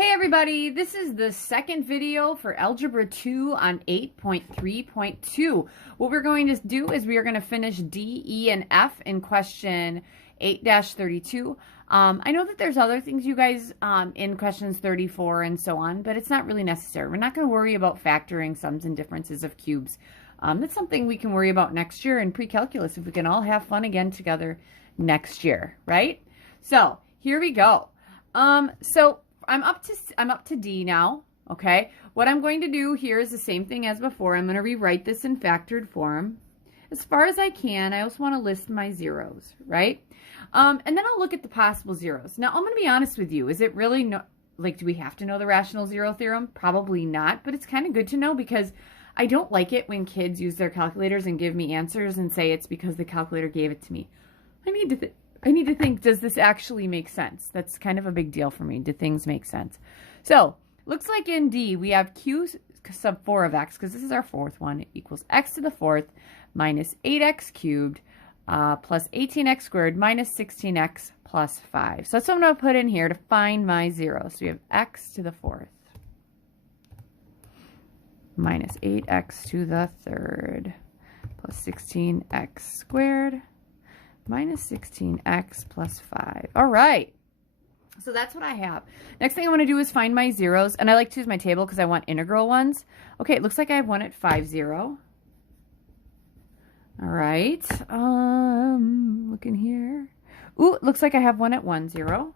Hey everybody, this is the second video for Algebra 2 on 8.3.2. What we're going to do is we are going to finish D, E, and F in question 8-32. I know that there's other things you guys in questions 34 and so on, but it's not really necessary. We're not going to worry about factoring sums and differences of cubes. That's something we can worry about next year in pre-calculus if we can all have fun again together next year, right? So here we go. I'm up to D now, okay? What I'm going to do here is the same thing as before. I'm going to rewrite this in factored form as far as I can. I also want to list my zeros, right? And then I'll look at the possible zeros. Now, I'm going to be honest with you. Is it really, do we have to know the rational zero theorem? Probably not, but it's kind of good to know because I don't like it when kids use their calculators and give me answers and say it's because the calculator gave it to me. I need to think, does this actually make sense? That's kind of a big deal for me. Do things make sense? So, looks like in D, we have q sub 4 of x, because this is our fourth one, equals x to the fourth minus 8x cubed plus 18x squared minus 16x plus 5. So that's what I'm going to put in here to find my zero. So we have x to the fourth minus 8x to the third plus 16x squared minus 16x plus 5. All right. So that's what I have. Next thing I want to do is find my zeros. And I like to use my table because I want integral ones. Okay, it looks like I have one at 5, 0. All right. Looking here. Ooh, it looks like I have one at 1, 0.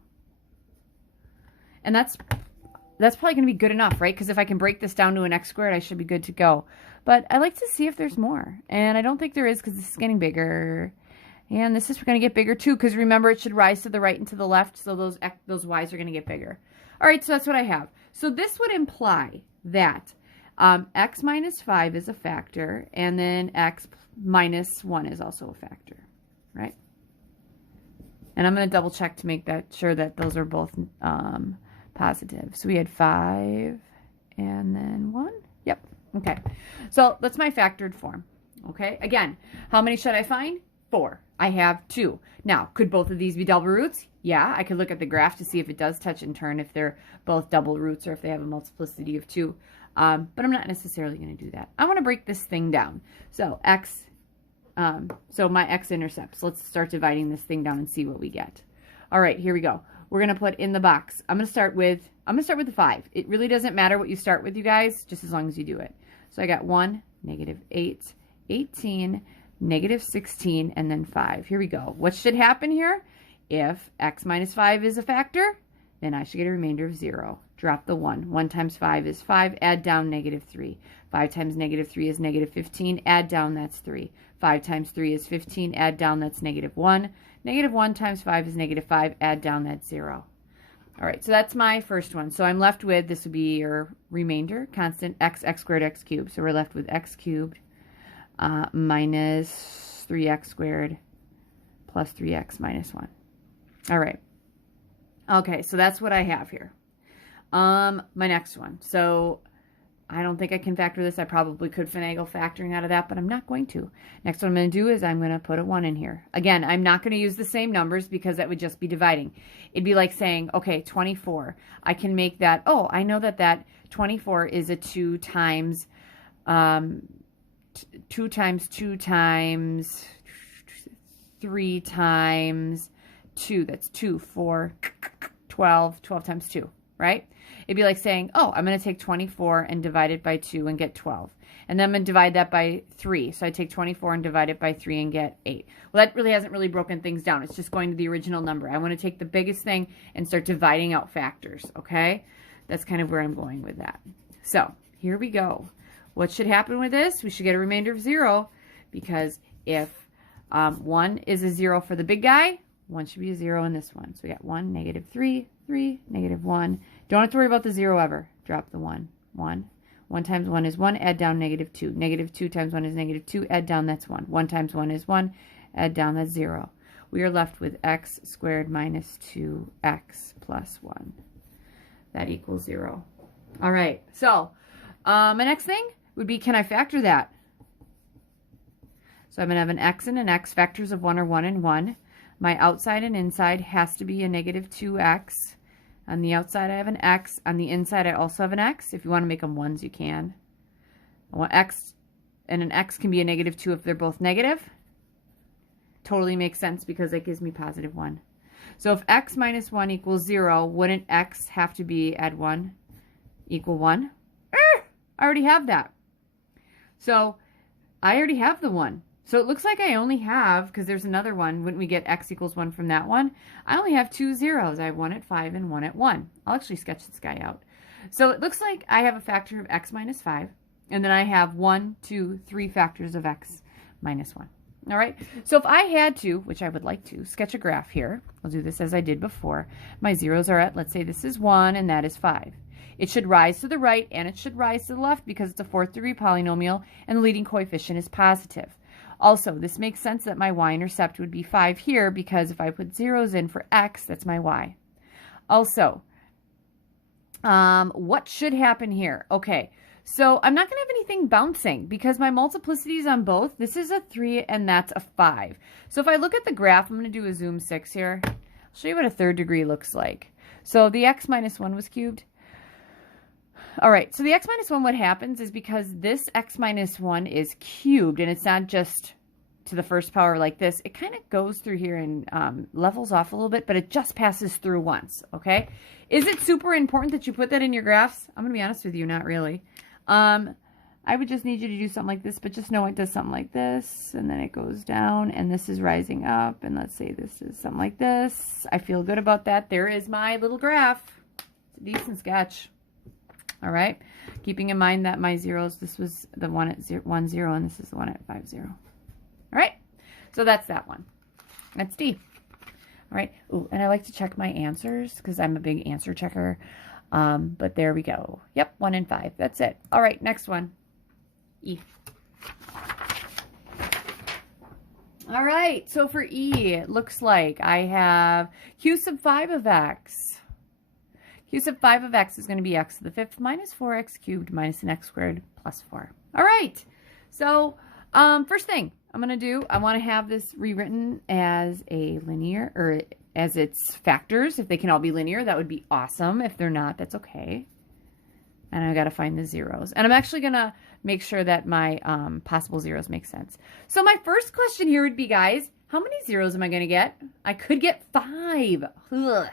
And that's probably going to be good enough, right? Because if I can break this down to an x squared, I should be good to go. But I like to see if there's more. And I don't think there is because this is getting bigger. And this is going to get bigger too, because remember it should rise to the right and to the left, so those y's are going to get bigger. All right, so that's what I have. So this would imply that x minus 5 is a factor, and then x minus 1 is also a factor, right? And I'm going to double check to make sure that those are both positive. So we had 5 and then 1. Yep, okay. So that's my factored form, okay? Again, how many should I find? 4. I have 2. Now, could both of these be double roots? Yeah, I could look at the graph to see if it does touch and turn, if they're both double roots or if they have a multiplicity of 2. But I'm not necessarily going to do that. I want to break this thing down. So so my x-intercepts. Let's start dividing this thing down and see what we get. All right, here we go. We're going to put in the box. I'm going to start with the 5. It really doesn't matter what you start with, you guys, just as long as you do it. So I got 1, negative 8, 18, negative 16, and then 5. Here we go. What should happen here? If x minus 5 is a factor, then I should get a remainder of 0. Drop the 1. 1 times 5 is 5. Add down negative 3. 5 times negative 3 is negative 15. Add down, that's 3. 5 times 3 is 15. Add down, that's negative 1. Negative 1 times 5 is negative 5. Add down, that's 0. All right, so that's my first one. So I'm left with, this would be your remainder, constant x squared, x cubed. So we're left with x cubed minus 3x squared plus 3x minus 1. All right. Okay, so that's what I have here. My next one. So I don't think I can factor this. I probably could finagle factoring out of that, but I'm not going to. Next what I'm going to do is I'm going to put a 1 in here. Again, I'm not going to use the same numbers because that would just be dividing. It'd be like saying, okay, 24. I can make that, oh, I know that 24 is a 2 times 2 times 2 times 3 times 2. That's 2, 4, 12. 12 times 2, right? It'd be like saying, oh, I'm going to take 24 and divide it by 2 and get 12. And then I'm going to divide that by 3. So I take 24 and divide it by 3 and get 8. Well, that really hasn't really broken things down. It's just going to the original number. I want to take the biggest thing and start dividing out factors, okay? That's kind of where I'm going with that. So here we go. What should happen with this? We should get a remainder of 0 because if 1 is a 0 for the big guy, 1 should be a 0 in this one. So we got 1, negative 3, 3, negative 1. Don't have to worry about the 0 ever. Drop the 1. 1. 1 times 1 is 1. Add down negative 2. Negative 2 times 1 is negative 2. Add down, that's 1. 1 times 1 is 1. Add down, that's 0. We are left with x squared minus 2x plus 1. That equals 0. All right. So my next thing would be, can I factor that? So I'm going to have an x and an x. Factors of 1 are 1 and 1. My outside and inside has to be a negative 2x On the outside, I have an x. On the inside, I also have an x. If you want to make them ones, you can. I want x, and an x can be a -2 if they're both negative. Totally makes sense because that gives me +1. So if x minus 1 equals 0, wouldn't x have to be add 1 equal 1? I already have that. So I already have the 1. So it looks like I only have, because there's another one, wouldn't we get x equals 1 from that one? I only have 2 zeros. I have 1 at 5 and 1 at 1. I'll actually sketch this guy out. So it looks like I have a factor of x minus 5, and then I have 1, 2, 3 factors of x minus 1. All right, so if I had to, which I would like to, sketch a graph here, I'll do this as I did before. My zeros are at, let's say this is 1 and that is 5. It should rise to the right and it should rise to the left because it's a 4th degree polynomial and the leading coefficient is positive. Also, this makes sense that my y-intercept would be 5 here because if I put zeros in for x, that's my y. Also, what should happen here? Okay. So I'm not going to have anything bouncing because my multiplicities on both, this is a 3 and that's a 5. So if I look at the graph, I'm going to do a zoom 6 here. I'll show you what a 3rd degree looks like. So the x minus 1 was cubed. All right, so the x minus 1, what happens is because this x minus 1 is cubed and it's not just to the first power like this, it kind of goes through here and levels off a little bit, but it just passes through once, okay? Is it super important that you put that in your graphs? I'm going to be honest with you, not really. I would just need you to do something like this, but just know it does something like this, and then it goes down, and this is rising up, and let's say this is something like this. I feel good about that. There is my little graph. It's a decent sketch. All right. Keeping in mind that my zeros, this was the one at 1, 0, and this is the one at 5, 0. All right. So that's that one. That's D. All right. Ooh, and I like to check my answers because I'm a big answer checker. But there we go. Yep, 1 and 5. That's it. All right, next one. E. All right, so for E, it looks like I have q sub 5 of x. Q sub 5 of x is going to be x to the 5th minus 4x cubed minus an x squared plus 4. All right, so first thing I'm going to do, I want to have this rewritten as a linear, or as its factors. If they can all be linear, that would be awesome. If they're not, that's okay. And I got to find the zeros. And I'm actually going to make sure that my possible zeros make sense. So my first question here would be, guys, how many zeros am I going to get? I could get 5. Ugh.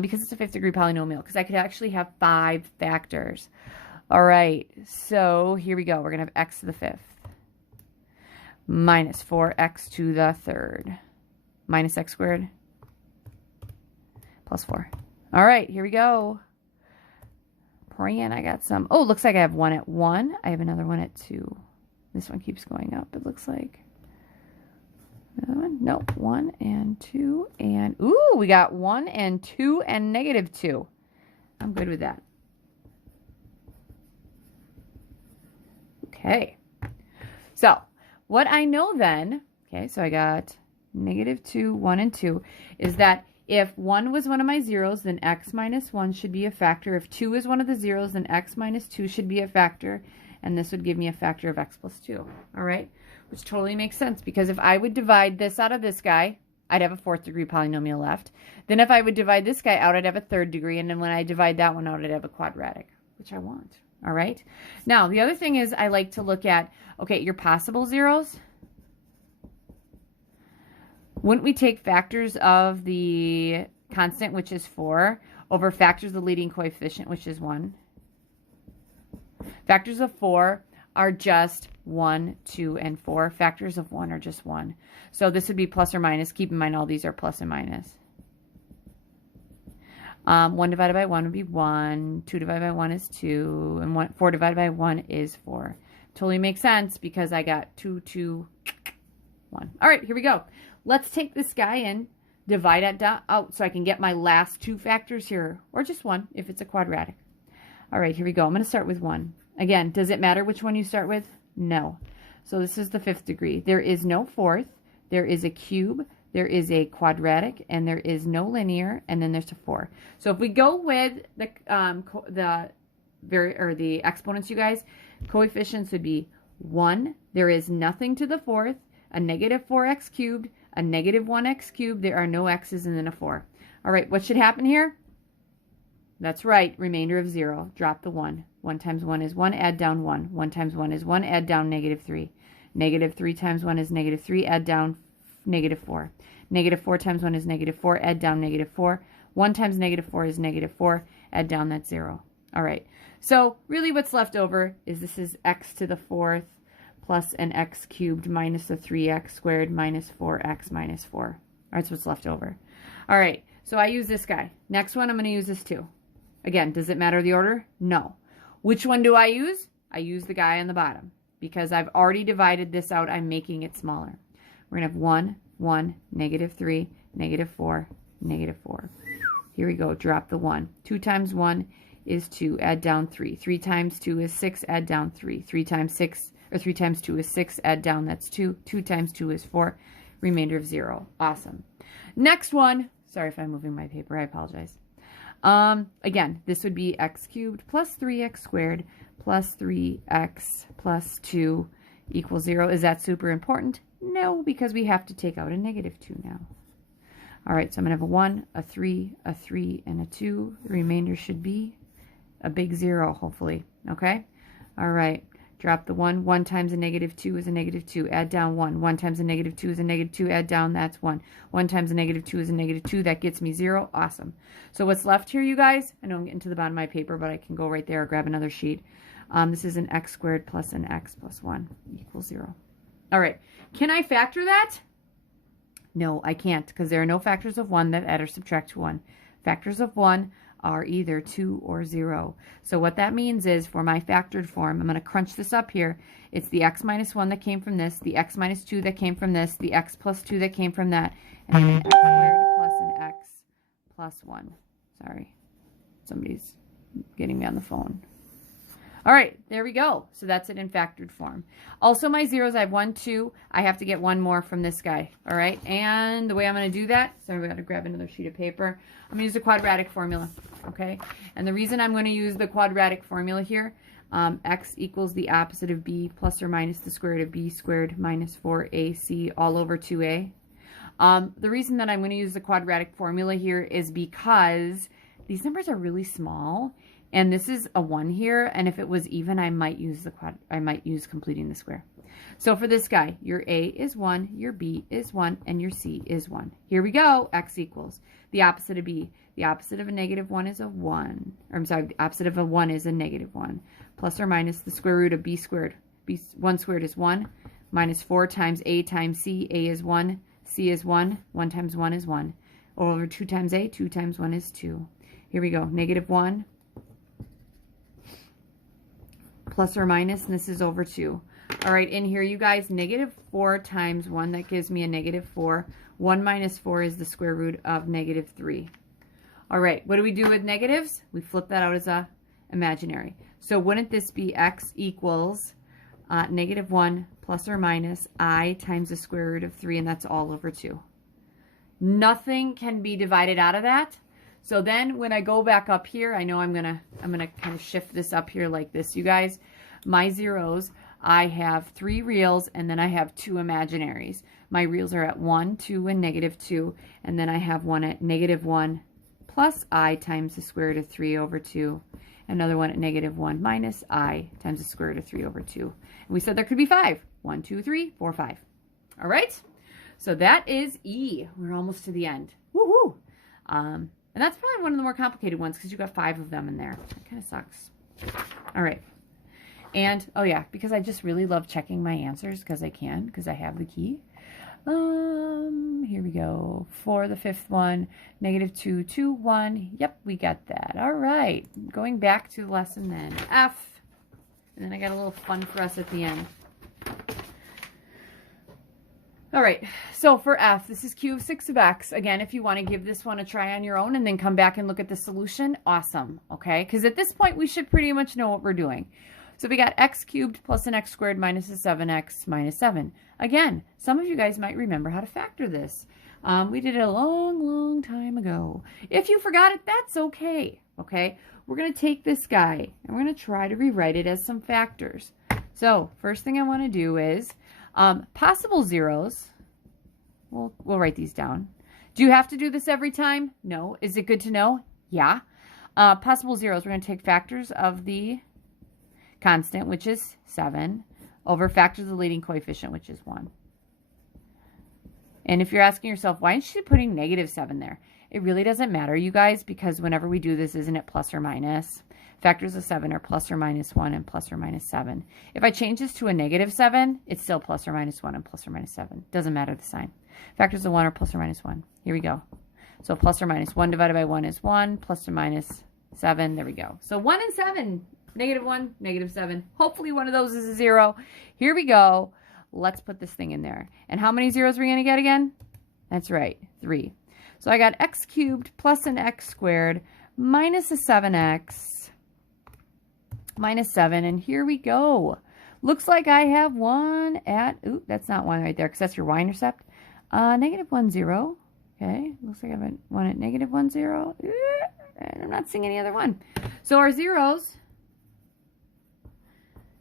Because it's a 5th degree polynomial, because I could actually have 5 factors. All right, so here we go. We're going to have x to the 5th minus 4x to the 3rd minus x squared plus 4. All right, here we go. Praying I got some. Oh, looks like I have 1 at 1. I have another one at 2. This one keeps going up, it looks like. Another one? Nope. 1 and 2 and... Ooh, we got 1 and 2 and -2. I'm good with that. Okay. So, what I know then, okay, so I got -2, 1, and 2, is that if 1 was one of my zeros, then x minus 1 should be a factor. If 2 is one of the zeros, then x minus 2 should be a factor. And this would give me a factor of x plus 2. All right? Which totally makes sense, because if I would divide this out of this guy, I'd have a 4th degree polynomial left. Then if I would divide this guy out, I'd have a 3rd degree. And then when I divide that one out, I'd have a quadratic, which I want. All right? Now, the other thing is I like to look at, okay, your possible zeros. Wouldn't we take factors of the constant, which is 4, over factors of the leading coefficient, which is 1? Factors of 4 are just 1, 2, and 4. Factors of 1 are just 1. So this would be plus or minus. Keep in mind all these are plus and minus. 1 divided by 1 would be 1. 2 divided by 1 is 2. And 4 divided by 1 is 4. Totally makes sense because I got 2, 2, 1. All right, here we go. Let's take this guy and divide it out so I can get my last 2 factors here, or just 1 if it's a quadratic. All right, here we go. I'm going to start with 1. Again, does it matter which one you start with? No. So this is the 5th degree. There is no 4th. There is a cube. There is a quadratic, and there is no linear, and then there's a 4. So if we go with the exponents, you guys, coefficients would be 1. There is nothing to the 4th. A -4x cubed, a -1x cubed, there are no x's, and then a 4. All right, what should happen here? That's right. Remainder of 0. Drop the 1. 1 times 1 is 1. Add down 1. 1 times 1 is 1. Add down -3. -3 times 1 is -3. Add down -4. -4 times 1 is -4. Add down -4. 1 times -4 is -4. Add down that 0. All right. So really what's left over is this is x to the 4th plus an x cubed minus a 3x squared minus 4x minus 4. All right, so what's left over. All right, so I use this guy. Next one, I'm going to use this too. Again, does it matter the order? No. Which one do I use? I use the guy on the bottom because I've already divided this out. I'm making it smaller. We're going to have 1, 1, -3, -4, -4. Here we go. Drop the 1. 2 times 1 is 2. Add down 3. 3 times 2 is 6. Add down 3. 3 times 2 is 6. Add down, that's 2. 2 times 2 is 4. Remainder of 0. Awesome. Next one. Sorry if I'm moving my paper. I apologize. Again, this would be x cubed plus 3x squared plus 3x plus 2 equals 0. Is that super important? No, because we have to take out a -2 now. All right, so I'm going to have a 1, a 3, a 3, and a 2. The remainder should be a big 0, hopefully. Okay? All right. Drop the 1. 1 times a -2 is a -2. Add down 1. 1 times a -2 is a -2. Add down, that's 1. 1 times a -2 is a -2. That gets me 0. Awesome. So what's left here, you guys? I know I'm getting to the bottom of my paper, but I can go right there or grab another sheet. This is an x squared plus an x plus 1 equals 0. All right. Can I factor that? No, I can't, because there are no factors of 1 that add or subtract to 1. Factors of 1 are either 2 or 0. So what that means is for my factored form, I'm going to crunch this up here. It's the x minus 1 that came from this, the x minus 2 that came from this, the x plus 2 that came from that, and then an x squared plus an x plus 1. Sorry, somebody's getting me on the phone. All right, there we go. So that's it in factored form. Also, my zeros, I have 1, 2. I have to get one more from this guy. All right, and the way I'm going to do that, sorry, we got to grab another sheet of paper. I'm going to use the quadratic formula, okay? And the reason I'm going to use the quadratic formula here, x equals the opposite of b plus or minus the square root of b squared minus 4ac all over 2a. The reason that I'm going to use the quadratic formula here is because these numbers are really small. And this is a 1 here, and if it was even, I might use completing the square. So for this guy, your A is 1, your B is 1, and your C is 1. Here we go. X equals the opposite of B. The opposite of a -1 is a 1. Or I'm sorry, the opposite of a 1 is a -1. Plus or minus the square root of B squared. 1 squared is 1. Minus 4 times A times C. A is 1. C is 1. 1 times 1 is 1. Over 2 times A. 2 times 1 is 2. Here we go. -1. Plus or minus, and this is over 2. All right, in here, you guys, -4 times 1, that gives me a -4. 1 minus 4 is the square root of -3. All right, what do we do with negatives? We flip that out as a imaginary. So wouldn't this be x equals -1 plus or minus I times the square root of 3, and that's all over 2. Nothing can be divided out of that. So then when I go back up here, I know I'm gonna kind of shift this up here like this, you guys. My zeros, I have 3 reals and then I have 2 imaginaries. My reals are at 1, 2, and -2, and then I have one at -1 plus I times the square root of 3 over 2. Another one at -1 minus I times the square root of 3 over 2. And we said there could be 5. 1, 2, 3, 4, 5. All right? So that is E. We're almost to the end. Woohoo! And that's probably one of the more complicated ones because you've got 5 of them in there. That kind of sucks. All right. And, oh yeah, because I just really love checking my answers because I can, because I have the key. Here we go. For the 5th one, -2, 2, 1. Yep, we got that. All right. Going back to the lesson then. F. And then I got a little fun for us at the end. All right, so for F, this is Q of 6 of X. Again, if you want to give this one a try on your own and then come back and look at the solution, awesome, okay? Because at this point, we should pretty much know what we're doing. So we got x cubed plus an x squared minus a 7x minus 7. Again, some of you guys might remember how to factor this. We did it a long, long time ago. If you forgot it, that's okay, okay? We're going to take this guy, and we're going to try to rewrite it as some factors. So first thing I want to do is possible zeros. We'll write these down. Do you have to do this every time? No. Is it good to know? Yeah. Possible zeros, we're going to take factors of the constant, which is 7, over factors of the leading coefficient, which is 1. And if you're asking yourself, why is she putting -7 there? It really doesn't matter, you guys, because whenever we do this, isn't it plus or minus? Factors of 7 are plus or minus 1 and plus or minus 7. If I change this to a -7, it's still plus or minus 1 and plus or minus 7. Doesn't matter the sign. Factors of 1 are plus or minus 1. Here we go. So plus or minus 1 divided by 1 is 1, plus or minus 7. There we go. So 1 and 7, -1, -7. Hopefully one of those is a 0. Here we go. Let's put this thing in there. And how many zeros are we going to get again? That's right, 3. So I got x cubed plus an x squared minus a 7x minus 7. And here we go. Looks like I have one at, ooh, that's not 1 right there because that's your y-intercept. -1, 0. Okay, looks like I have one at -1, 0. And I'm not seeing any other one. So our zeros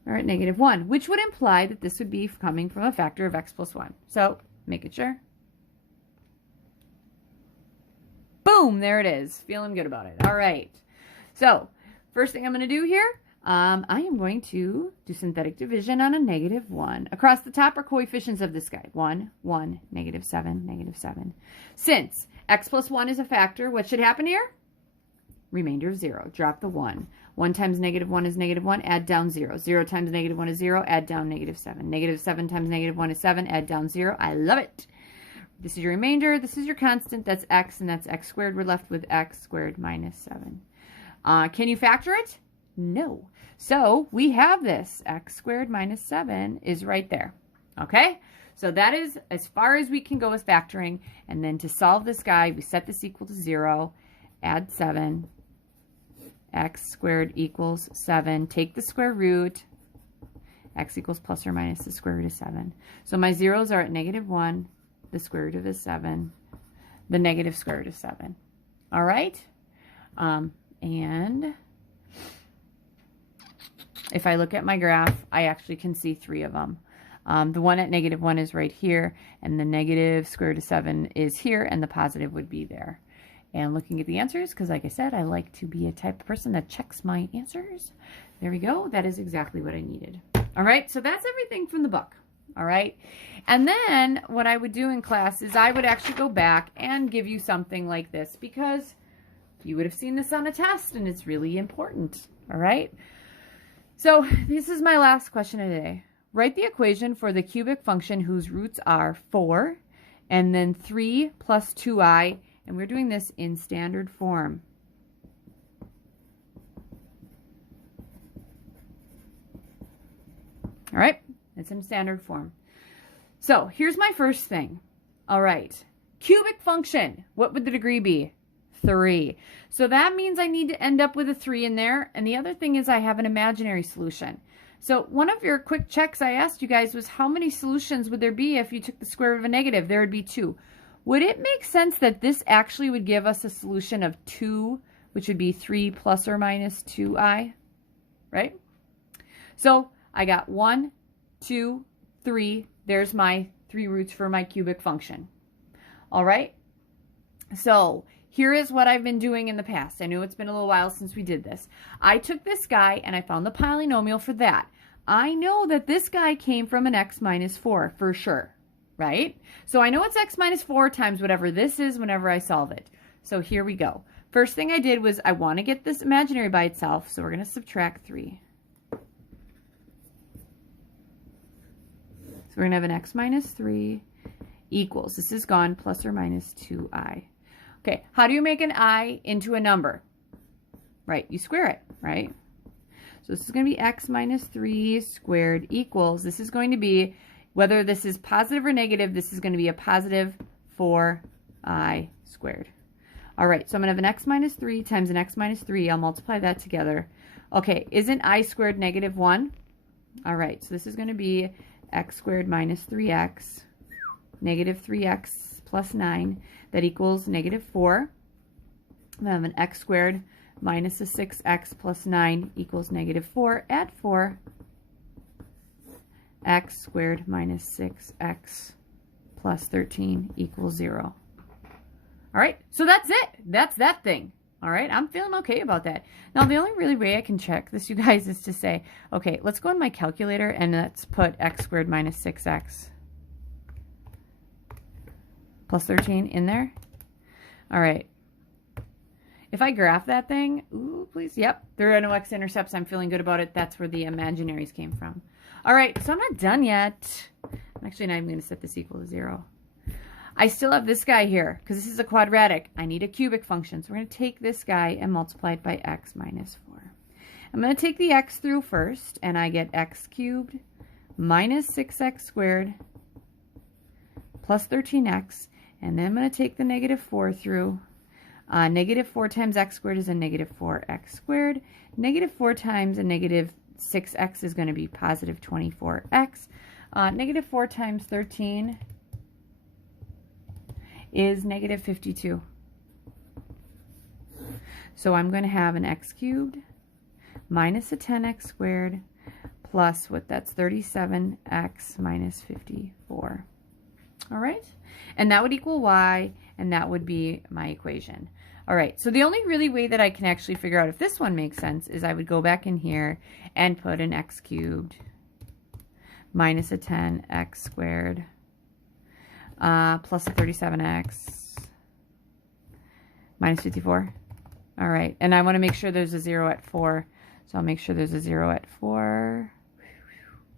are at -1, which would imply that this would be coming from a factor of x plus 1. So make it sure. Boom, there it is. Feeling good about it. All right. So first thing I'm going to do here, I am going to do synthetic division on a -1. Across the top are coefficients of this guy. 1, 1, -7, -7. Since x plus 1 is a factor, what should happen here? Remainder of 0. Drop the 1. 1 times -1 is -1. Add down 0. 0 times -1 is 0. Add down -7. -7 times -1 is 7. Add down 0. I love it. This is your remainder. This is your constant. That's x, and that's x squared. We're left with x squared minus 7. Can you factor it? No. So we have this. X squared minus 7 is right there. Okay? So that is as far as we can go with factoring. And then to solve this guy, we set this equal to 0. Add 7. X squared equals 7. Take the square root. X equals plus or minus the square root of 7. So my zeros are at -1. The square root of is 7. The negative square root of 7. All right? And if I look at my graph, I actually can see 3 of them. The one at -1 is right here, and the negative square root of 7 is here, and the positive would be there. And looking at the answers, because like I said, I like to be a type of person that checks my answers. There we go. That is exactly what I needed. All right, so that's everything from the book. All right, and then what I would do in class is I would actually go back and give you something like this, because you would have seen this on a test, and it's really important. All right, so this is my last question of the day. Write the equation for the cubic function whose roots are 4 and then 3 plus 2i, and we're doing this in standard form. All right, it's in standard form. So here's my first thing. All right, cubic function. What would the degree be? 3. So that means I need to end up with a 3 in there. And the other thing is I have an imaginary solution. So one of your quick checks I asked you guys was how many solutions would there be if you took the square root of a negative? There would be 2. Would it make sense that this actually would give us a solution of 2, which would be 3 plus or minus 2i, right? So I got 1, 2, 3. There's my 3 roots for my cubic function. All right. So here is what I've been doing in the past. I know it's been a little while since we did this. I took this guy and I found the polynomial for that. I know that this guy came from an x minus 4 for sure, right? So I know it's x minus 4 times whatever this is whenever I solve it. So here we go. First thing I did was I want to get this imaginary by itself, so we're going to subtract 3. So we're going to have an x minus 3 equals, this is gone, plus or minus 2i. Okay, how do you make an I into a number? Right, you square it, right? So this is going to be x minus 3 squared equals, this is going to be, whether this is positive or negative, this is going to be a positive 4i squared. All right, so I'm going to have an x minus 3 times an x minus 3. I'll multiply that together. Okay, isn't I squared negative 1? All right, so this is going to be x squared minus 3x, negative 3x plus 9. That equals negative 4. Then I have an x squared minus a 6x plus 9 equals negative 4. Add 4. X squared minus 6x plus 13 equals 0. All right, so that's it. That's that thing. All right, I'm feeling okay about that. Now, the only really way I can check this, you guys, is to say, okay, let's go in my calculator and let's put x squared minus 6x plus 13 in there. All right. If I graph that thing, ooh, please, yep, there are no x-intercepts. I'm feeling good about it. That's where the imaginaries came from. All right, so I'm not done yet. I'm actually not even going to set this equal to 0. I still have this guy here because this is a quadratic. I need a cubic function. So we're going to take this guy and multiply it by x minus 4. I'm going to take the x through first, and I get x cubed minus 6x squared plus 13x. And then I'm going to take the negative 4 through. Negative 4 times x squared is a negative 4x squared. Negative 4 times a negative 6x is going to be positive 24x. Negative 4 times 13 is negative 52. So I'm going to have an x cubed minus a 10x squared plus what, that's 37x minus 54. All right, and that would equal y, and that would be my equation. All right, so the only really way that I can actually figure out if this one makes sense is I would go back in here and put an x cubed minus a 10x squared plus a 37x minus 54. All right, and I want to make sure there's a 0 at 4, so I'll make sure there's a 0 at 4.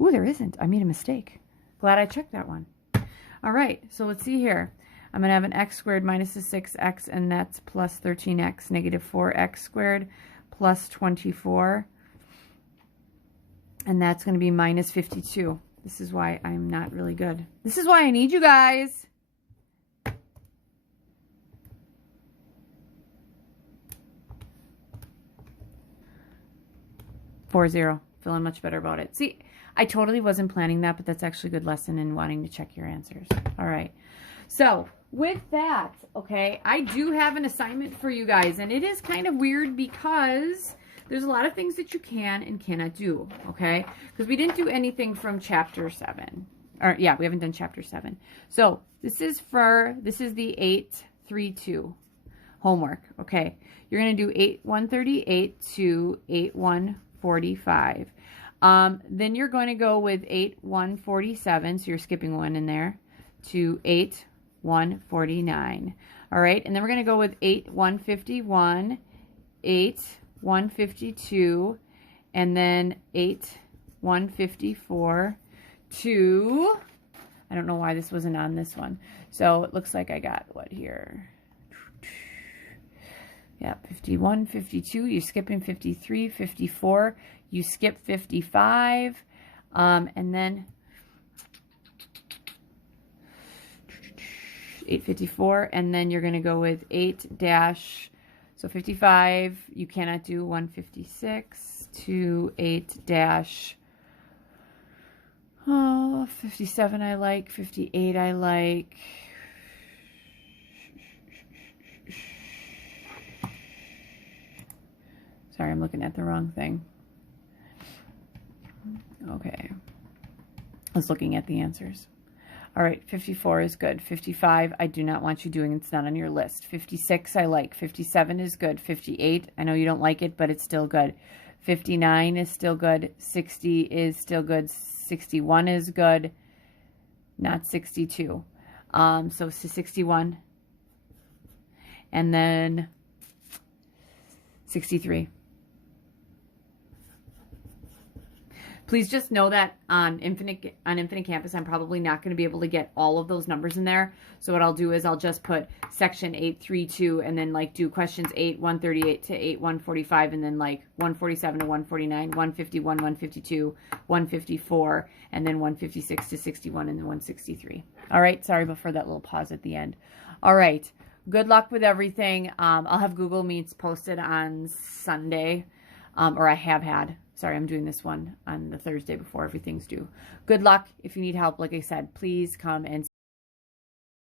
Ooh, there isn't. I made a mistake. Glad I checked that one. All right, so let's see here. I'm going to have an x squared minus a 6x, and that's plus 13x, negative 4x squared plus 24. And that's going to be minus 52. This is why I'm not really good. This is why I need you guys. 4-0. Feeling much better about it. See, I totally wasn't planning that, but that's actually a good lesson in wanting to check your answers. All right. So with that, okay, I do have an assignment for you guys, and it is kind of weird because there's a lot of things that you can and cannot do, okay? Because we didn't do anything from chapter 7. Or yeah, we haven't done chapter 7. So this is the 832 homework, okay? You're going to do 8138 to 8145. Then you're going to go with 8147, so you're skipping one in there, to 8149. All right, and then we're going to go with 8151, 8152, and then 8154 to, I don't know why this wasn't on this one. So it looks like I got what here? Yeah, 51, 52, you're skipping 53, 54, you skip 55, and then 854, and then you're going to go with 8 dash, so 55, you cannot do 156 to 8 dash, 57 I like, 58 I like, sorry, I'm looking at the wrong thing. Okay. I was looking at the answers. All right, 54 is good. 55, I do not want you doing. It's not on your list. 56, I like. 57 is good. 58, I know you don't like it, but it's still good. 59 is still good. 60 is still good. 61 is good. Not 62. So 61. And then 63. Please just know that on Infinite Campus, I'm probably not going to be able to get all of those numbers in there. So what I'll do is I'll just put section 832 and then like do questions 8138 to 8145 and then like 147 to 149, 151, 152, 154, and then 156 to 61 and then 163. All right. Sorry for that little pause at the end. All right. Good luck with everything. I'll have Google Meets posted on Sunday, or I have had. Sorry, I'm doing this one on the Thursday before everything's due. Good luck. If you need help, like I said, please come and